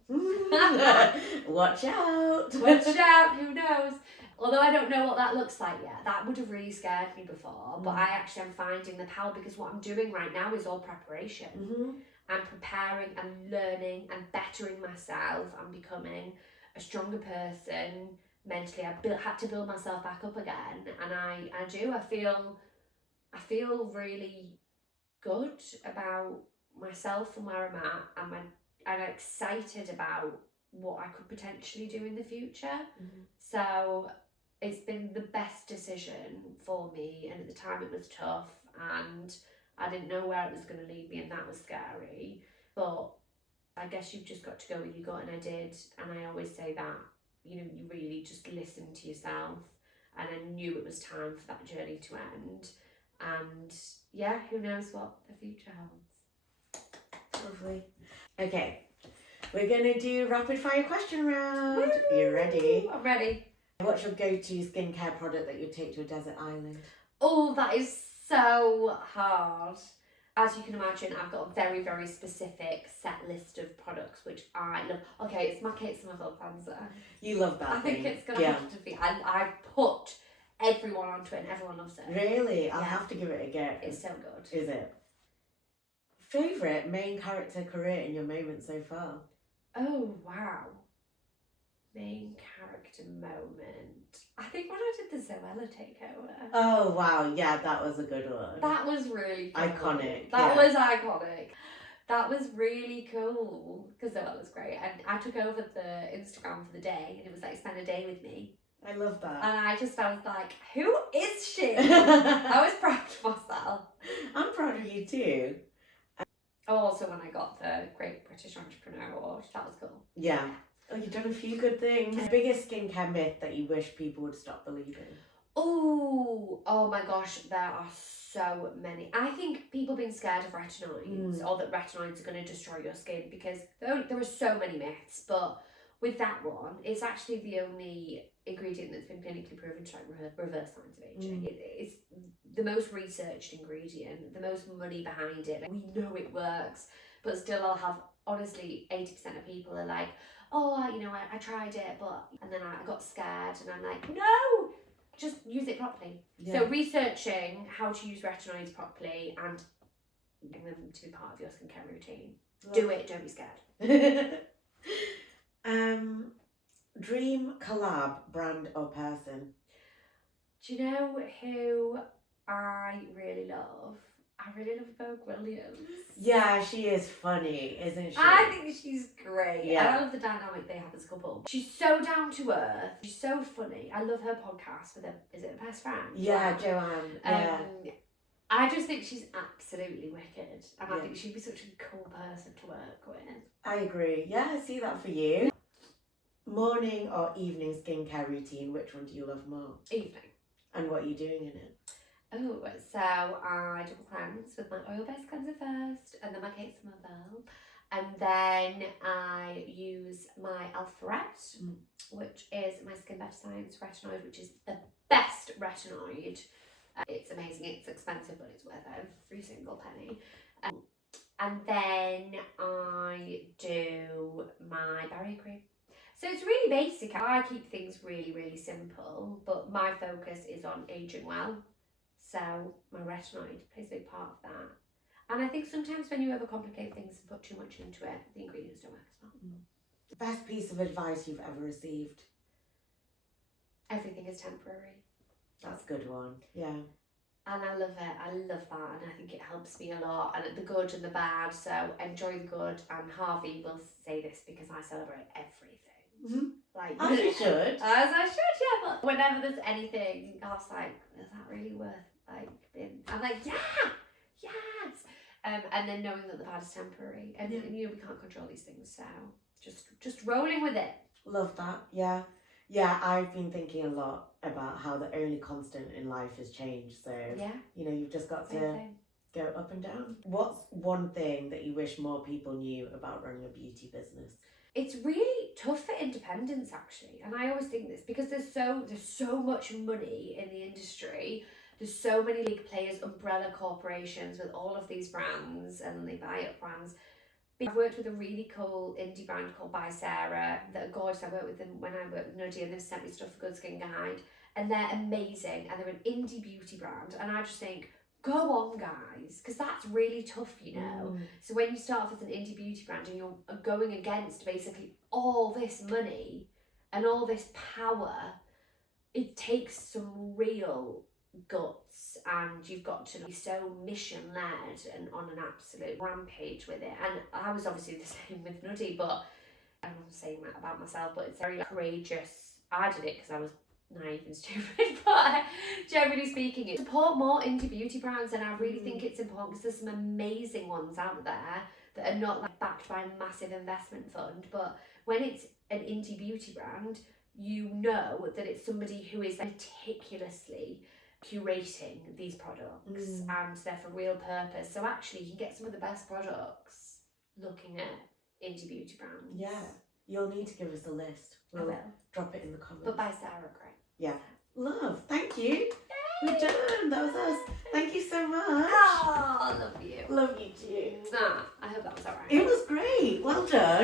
Watch out! Watch out, who knows? Although I don't know what that looks like yet. That would have really scared me before, but I actually am finding the power, because what I'm doing right now is all preparation. I'm preparing and learning and bettering myself and becoming a stronger person mentally. Had to build myself back up again, and I feel really good about myself and where I'm at, and I'm excited about what I could potentially do in the future. So it's been the best decision for me, and at the time it was tough, and I didn't know where it was going to lead me, and that was scary. But I guess you've just got to go with your gut, and I did. And I always say that, you really just listen to yourself. And I knew it was time for that journey to end. And yeah, who knows what the future holds. Lovely. Okay, we're going to do rapid fire question round. Woo! Are you ready? I'm ready. What's your go-to skincare product that you take to a desert island? Oh, that is so hard. As you can imagine, I've got a very, very specific set list of products which I love. Okay, it's my Kate Somerville cleanser. You love that I think thing. it's going to have to be. I put everyone onto it and everyone loves it. Really? I'll have to give it a go. It's so good. Is it? Favourite main character career in your moment so far? Oh, wow. Main character moment. I think when I did the Zoella takeover. Oh wow, yeah, that was a good one. That was really cool. Iconic. That was iconic. That was really cool, because Zoella's great. And I took over the Instagram for the day, and it was like, spend a day with me. I love that. And I was like, who is she? I was proud of myself. I'm proud of you too. Also, when I got the Great British Entrepreneur Award, that was cool. Yeah. Oh, you've done a few good things. Biggest skincare myth that you wish people would stop believing? Oh my gosh, there are so many. I think people being scared of retinoids, or that retinoids are going to destroy your skin, because there are so many myths. But with that one, it's actually the only ingredient that's been clinically proven to reverse signs of aging. It's the most researched ingredient, the most money behind it. Like, we know it works, but still I'll have, honestly, 80% of people are like, oh, I tried it, and then I got scared, and I'm like, no, just use it properly. Yeah. So researching how to use retinoids properly and getting them to be part of your skincare routine. Do it, don't be scared. Dream collab, brand or person? Do you know who I really love? I really love Vogue Williams. Yeah, she is funny, isn't she? I think she's great. Yeah. And I love the dynamic they have as a couple. She's so down to earth. She's so funny. I love her podcast with is it her best friend? Yeah, Joanne. Yeah. I just think she's absolutely wicked. And I think she'd be such a cool person to work with. I agree. Yeah, I see that for you. Morning or evening skincare routine, which one do you love more? Evening. And what are you doing in it? Oh, so I double cleanse with my oil-based cleanser first, and then my Kate Somerville, and then I use my Alpharet, which is my Skin Better Science retinoid, which is the best retinoid. It's amazing. It's expensive, but it's worth every single penny. And then I do my barrier cream. So it's really basic. I keep things really, really simple, but my focus is on aging well. So my retinoid plays a big part of that. And I think sometimes when you overcomplicate things and put too much into it, the ingredients don't work as well. Best piece of advice you've ever received? Everything is temporary. That's a good one, yeah. And I love it. I love that, and I think it helps me a lot. And the good and the bad. So enjoy the good. And Harvey will say this because I celebrate everything. Like as you should. As I should, yeah. But whenever there's anything, I was like, is that really worth being? I'm like, yes. And then knowing that the bad is temporary, and we can't control these things, so just rolling with it. Love that. Yeah. I've been thinking a lot about how the only constant in life is change. So you've just got to go up and down. What's one thing that you wish more people knew about running a beauty business? It's really tough for independents, actually, and I always think this because there's so much money in the industry. There's so many big players, umbrella corporations with all of these brands, and they buy up brands. I've worked with a really cool indie brand called By Sarah that are gorgeous. I worked with them when I worked with Nuddy, and they've sent me stuff for Good Skin Guide, and they're amazing, and they're an indie beauty brand, and I just think, go on, guys, because that's really tough, So when you start off as an indie beauty brand and you're going against basically all this money and all this power, it takes some real guts, and you've got to be so mission-led and on an absolute rampage with it. And I was obviously the same with Nuddy, but I'm not saying that about myself, but it's very courageous. I did it because I was naive and stupid, but generally speaking, it support more indie beauty brands, and I really think it's important because there's some amazing ones out there that are not backed by a massive investment fund, but when it's an indie beauty brand, you know that it's somebody who is meticulously curating these products and they're for real purpose. So actually you can get some of the best products looking at indie beauty brands. Yeah, you'll need to give us a list. We'll drop it in the comments. But By Sarah, great. Yeah. Love, thank you. We're done. That was us. Thank you so much. Oh, I love you. Love you too. I hope that was alright. It was great. Well done.